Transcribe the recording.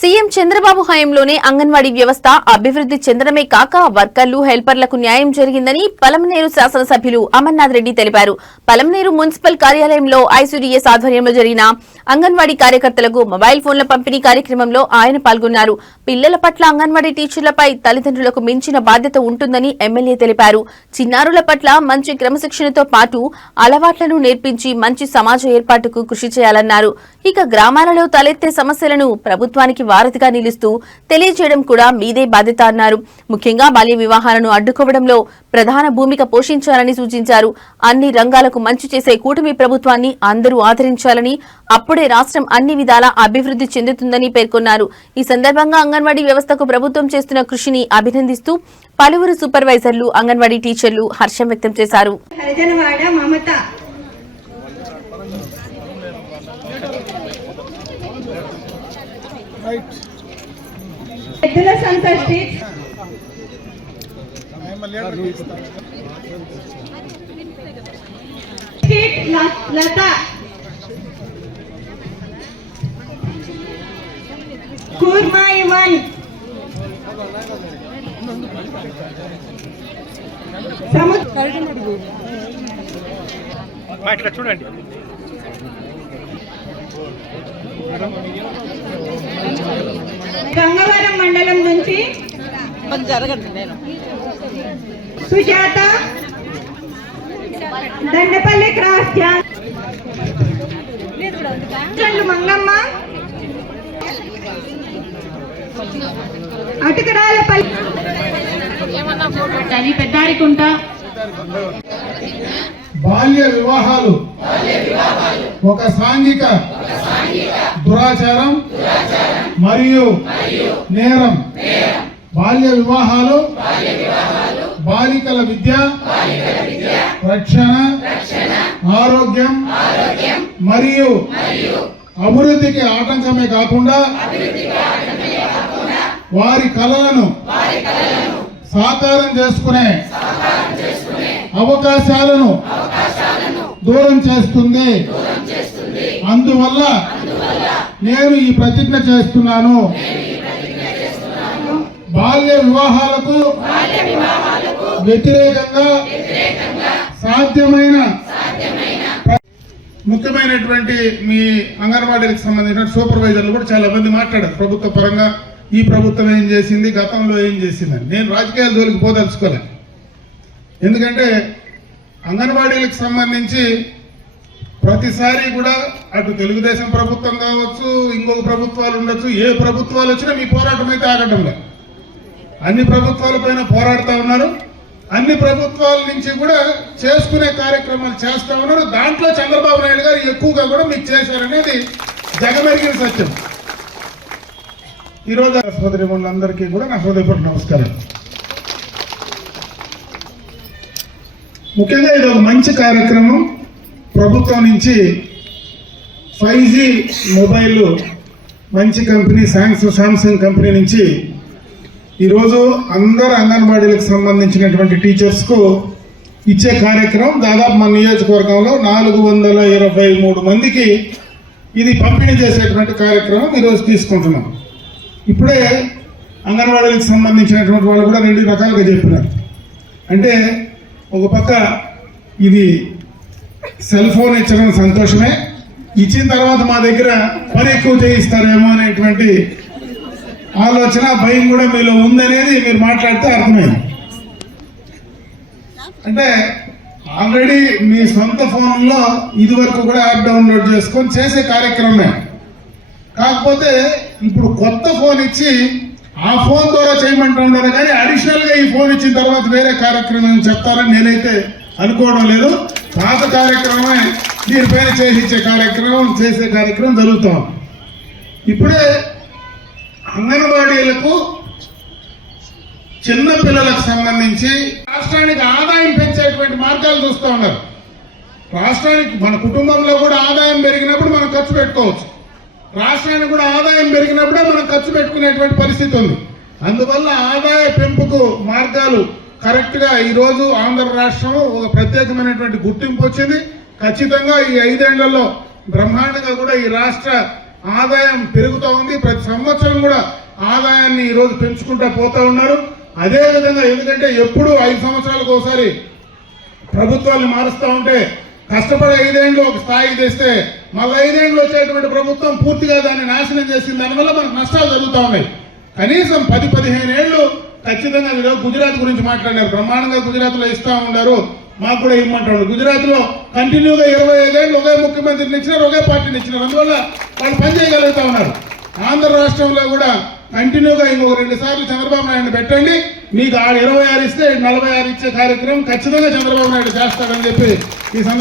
CM Chandrababu హయాంలోనే అంగన్వాడీ వ్యవస్థ అభివృద్ది చెందడమే కాక వర్కర్లు హెల్పర్లకు న్యాయం జరిగిందని పలమనేరు శాసనసభ్యులు అమర్నాథ్ రెడ్డి తెలిపారు. పలమనేరు మున్సిపల్ కార్యాలయంలో ఐసీడీఎస్ ఆధ్వర్యంలో జరిగిన అంగన్వాడీ కార్యకర్తలకు మొబైల్ ఫోన్ల పంపిణీ కార్యక్రమంలో ఆయన పాల్గొన్నారు. పిల్లల పట్ల అంగన్వాడీ టీచర్లపై తల్లిదండ్రులకు మించిన బాధ్యత ఉంటుందని ఎమ్మెల్యే తెలిపారు. చిన్నారుల పట్ల మంచి క్రమశిక్షణతో పాటు అలవాట్లను నేర్పించి మంచి సమాజ ఏర్పాటుకు కృషి చేయాలన్నారు. ఇక గ్రామాలలో తలెత్తే సమస్యలను ప్రభుత్వానికి వారధిగా నిలుస్తూ తెలియజేయడం కూడా మీదే బాధ్యత అన్నారు. ముఖ్యంగా బాల్య వివాహాలను అడ్డుకోవడంలో ప్రధాన భూమిక పోషించాలని సూచించారు. అన్ని రంగాలకు మంచి చేసే కూటమి ప్రభుత్వాన్ని అందరూ ఆదరించాలని, అప్పుడే రాష్ట్రం అన్ని విధాలా అభివృద్ది చెందుతుందని పేర్కొన్నారు. ఈ సందర్భంగా అంగన్వాడీ వ్యవస్థకు ప్రభుత్వం చేస్తున్న కృషిని అభినందిస్తూ పలువురు సూపర్వైజర్లు, అంగన్వాడీ టీచర్లు హర్షం వ్యక్తం చేశారు. చూడండి గంగవరం మండలం నుంచి సుజాత, దండపల్లి క్రాస్ మంగమ్మ, అటుకరాలపల్లి పెద్దారికుంట. బాల్య వివాహాలు ఒక సాంఘిక దురాచారం మరియు నేరం. బాల్య వివాహాలు బాలికల విద్య, రక్షణ, ఆరోగ్యం మరియు అభివృద్ధికి ఆటంకమే కాకుండా వారి కలలను సాకారం చేసుకునే అవకాశాలను దూరం చేస్తుంది. అందువల్ల నేను ఈ ప్రతిజ్ఞ చేస్తున్నాను. బాల్య వివాహాలకు వ్యతిరేకంగా సాధ్యమైన ముఖ్యమైనటువంటి మీ అంగన్వాడీలకు సంబంధించిన సూపర్వైజర్లు కూడా చాలా మంది మాట్లాడారు. ప్రభుత్వ పరంగా ఈ ప్రభుత్వం ఏం చేసింది, గతంలో ఏం చేసిందని. నేను రాజకీయాల జోలికి పోదలుచుకోలే. ఎందుకంటే అంగన్వాడీలకు సంబంధించి ప్రతిసారి కూడా అటు తెలుగుదేశం ప్రభుత్వం కావచ్చు, ఇంకొక ప్రభుత్వాలు ఉండొచ్చు, ఏ ప్రభుత్వాలు వచ్చినా మీ పోరాటం అయితే ఆగటం లేదు. అన్ని ప్రభుత్వాలపైన పోరాడుతూ ఉన్నారు. అన్ని ప్రభుత్వాల నుంచి కూడా చేసుకునే కార్యక్రమాలు చేస్తూ ఉన్నారు. దాంట్లో చంద్రబాబు నాయుడు గారు ఎక్కువగా కూడా మీకు చేశారనేది జగమెరిగిన సత్యం. ఈరోజు సోదరి మండలందరికీ కూడా నా హృదయపూర్వక నమస్కారం. ముఖ్యంగా ఇది ఒక మంచి కార్యక్రమం. ప్రభుత్వం నుంచి 5G మొబైల్ మంచి కంపెనీ శాంసంగ్ కంపెనీ నుంచి ఈరోజు అందరు అంగన్వాడీలకు సంబంధించినటువంటి టీచర్స్కు ఇచ్చే కార్యక్రమం దాదాపు మన నియోజకవర్గంలో 423 మందికి ఇది పంపిణీ చేసేటువంటి కార్యక్రమం ఈరోజు తీసుకుంటున్నాం. ఇప్పుడే అంగన్వాడీలకు సంబంధించినటువంటి వాళ్ళు కూడా 2 రకాలుగా చెప్పినారు. అంటే ఒక పక్క ఇది సెల్ ఫోన్ ఇచ్చడం సంతోషమే, ఇచ్చిన తర్వాత మా దగ్గర పని ఎక్కువ చేయిస్తారేమో అనేటువంటి ఆలోచన, భయం కూడా మీలో ఉందనేది మీరు మాట్లాడితే అర్థమైంది. అంటే ఆల్రెడీ మీ సొంత ఫోన్లో ఇదివరకు కూడా యాప్ డౌన్లోడ్ చేసుకొని చేసే కార్యక్రమమే. కాకపోతే ఇప్పుడు కొత్త ఫోన్ ఇచ్చి ఆ ఫోన్ ద్వారా చేయమంటూ ఉండరు. కానీ అడిషనల్గా ఈ ఫోన్ ఇచ్చిన తర్వాత వేరే కార్యక్రమం చెప్తారని నేనైతే అనుకోవడం లేదు. పాత కార్యక్రమమే దీనిపైన చేసే కార్యక్రమం జరుగుతాం. ఇప్పుడే అంగన్వాడీలకు చిన్న పిల్లలకు సంబంధించి రాష్ట్రానికి ఆదాయం పెంచేటువంటి మార్గాలు చూస్తూ ఉన్నారు. రాష్ట్రానికి మన కుటుంబంలో కూడా ఆదాయం పెరిగినప్పుడు మనం ఖర్చు పెట్టుకోవచ్చు. రాష్ట్రానికి కూడా ఆదాయం పెరిగినప్పుడే మనం ఖర్చు పెట్టుకునేటువంటి పరిస్థితి ఉంది. అందువల్ల ఆదాయ పెంపుకు మార్గాలు కరెక్ట్గా ఈరోజు ఆంధ్ర రాష్ట్రం ఒక ప్రత్యేకమైనటువంటి గుర్తింపు వచ్చింది. ఖచ్చితంగా ఈ 5 ఏళ్లలో బ్రహ్మాండంగా కూడా ఈ రాష్ట్ర ఆదాయం పెరుగుతూ ఉంది. ప్రతి సంవత్సరం కూడా ఆదాయాన్ని ఈరోజు పెంచుకుంటూ పోతూ ఉన్నారు. అదేవిధంగా ఎందుకంటే ఎప్పుడు 5 సంవత్సరాలకు ఒకసారి ప్రభుత్వాన్ని మారుస్తూ ఉంటే కష్టపడి 5 ఏళ్ళు ఒక స్థాయికి తెస్తే మళ్ళీ 5 ఏళ్ళు వచ్చేటువంటి ప్రభుత్వం పూర్తిగా దాన్ని నాశనం చేసింది. దానివల్ల మనకు నష్టాలు జరుగుతూ ఉన్నాయి. కనీసం 10-15 ఏళ్ళు ఖచ్చితంగా మీరు గుజరాత్ గురించి మాట్లాడారు. బ్రహ్మాండంగా గుజరాత్లో ఇస్తా ఉన్నారు, మాకు కూడా ఇవ్వమంటాడు. గుజరాత్లో కంటిన్యూగా 25 ఏళ్ళు ఒకే ముఖ్యమంత్రిని ఇచ్చినారు, ఒకే పార్టీని ఇచ్చినారు. అందువల్ల వాళ్ళు పనిచేయగలుగుతా ఉన్నారు. ఆంధ్ర రాష్ట్రంలో కూడా కంటిన్యూగా ఇంకొక 2 సార్లు చంద్రబాబు నాయుడు పెట్టండి, మీకు 26 ఇస్తే 46 ఇచ్చే కార్యక్రమం ఖచ్చితంగా చంద్రబాబు నాయుడు చేస్తాడని చెప్పి ఈ సందర్భంగా